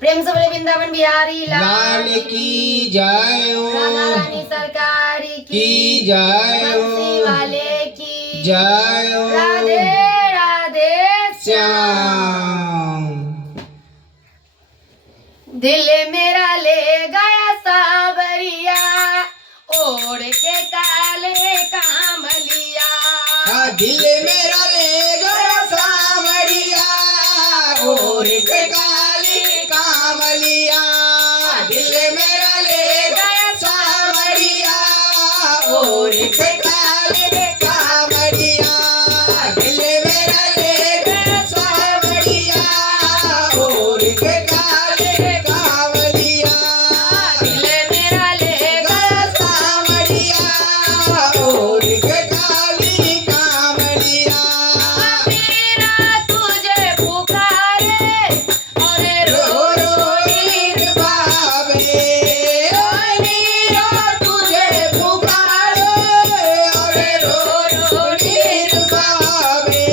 प्रेम से बोले वृंदावन बिहारी लाल की जय हो, राधा रानी सरकार की जय हो, बंसी वाले की जय हो, राधे राधे श्याम। दिल मेरा ले गया सावरिया ओढ़ के काले कामलिया। दिल मेरा ले गया सावरिया ओढ़ के काले कामलिया। दिल मेरा ले गया सावरिया ओढ़ के काले कामलिया। दिल मेरा ले गया सावरिया ओढ़ के काले कामलिया। दिल मेरा ले गया सावरिया ओढ़ के काली कामलिया। मेरा तुझे पुकारे और रो रो नीर बाबे, ओ नीरा तुझे पुकारे और रो नीर बाबे।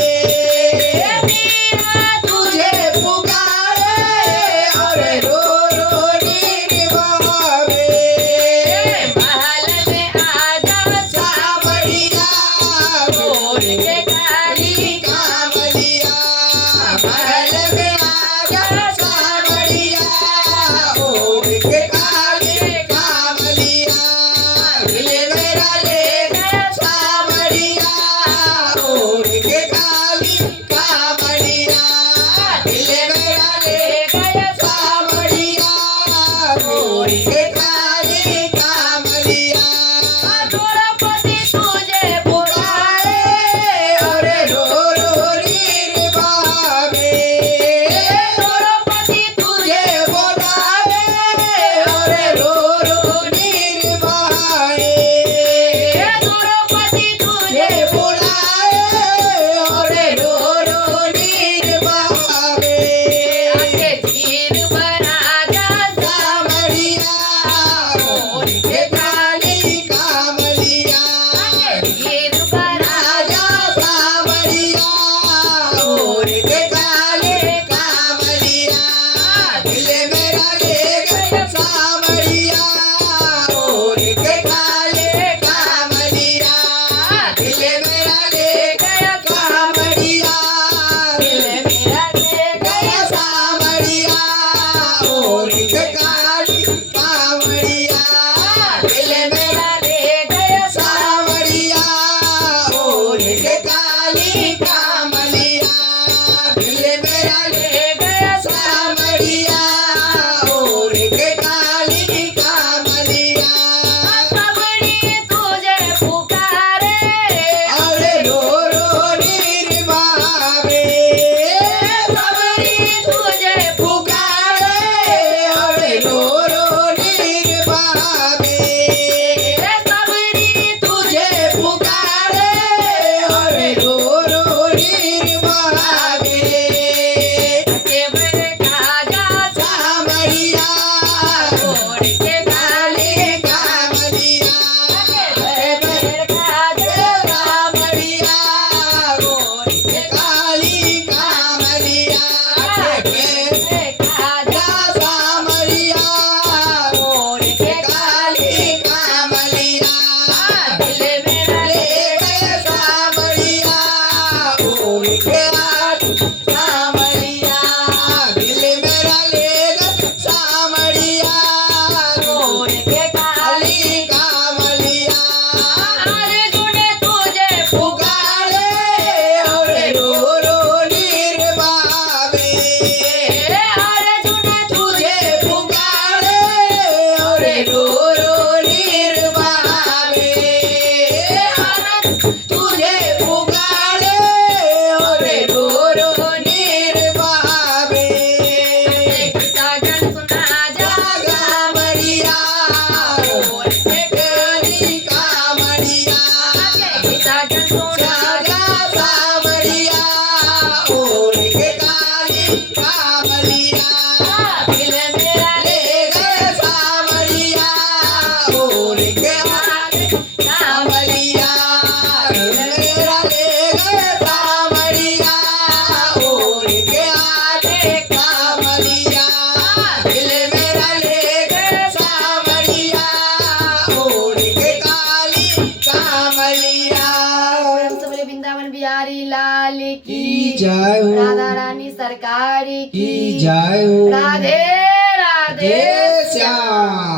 मेरा तुझे पुकारे और रो नीर बाबे। महल में आजा सावरिया ओढ़ के काली कामलिया। महल में आजा सावरिया ओढ़ के काली कामलिया। दिल मेरा ले गया सावरिया ओढ़ के काली कामलिया। दिल मेरा ले गया सावरिया ओढ़ के काली कामलिया। द्रौपदी तुझे पुकारे और रो नीर बाबे। द्रौपदी तुझे बोलावे और रो नीर बाए। द्रौपदी तुझे तुझे बोलावे और रो नीर बाए। आके धीर बना जा सावरिया ओढ़ के काली कामलिया। धीर बना राजा सावरिया ओढ़ के काले कामलिया। दिल मेरा ले गया सावरिया ओढ़ के काले कामलिया। दिल मेरा ले गया कामलिया। दिल मेरा ले गया सावरिया ओढ़ के काली कामलिया। दिल मेरा ले गया सावरिया ओढ़ के काली कामलिया। दिल मेरा ले गया सावरिया ओढ़ के काली कामलिया। सावरी तुझे पुकारे और रो नीर बाबे। सावरी तुझे पुकारे और रो नीर बाबे। सावरी तुझे पुकारे और रो नीर बाबे। के बड़े काजा सावरिया ओढ़ के काली कामलिया। बड़े काजा सावरिया ओढ़ के काली कामलिया। काजा सावरिया ओढ़ के काली कामलिया। दिल मेरा ले गए सावरिया ओढ़ के काली कामलिया। दिल मेरा ले गए सावरिया ओढ़ के काली कामलिया। अर्जुन तुझे पुकारे और रो नीर बाबे। अर्जुन तुझे पुकारे और रो नीर बाबे। तुझे पुकारे और रो नीर बाबे। गगन सुना जा कामलिया ओढ़ के काली कामलिया। गगन सुना राजा सावरिया ओढ़ के काली कामलिया। दिल मेरा ले गए सावरिया ओढ़ के कामलिया। दिल मेरा ले गए सावरिया ओढ़ के कामलिया। दिल मेरा ले गए सावरिया ओढ़ के काली कामलिया हम सब बोले वृंदावन बिहारी लाल की की जय हो राधा रानी सरकार की की जय हो राधे राधे जय श्याम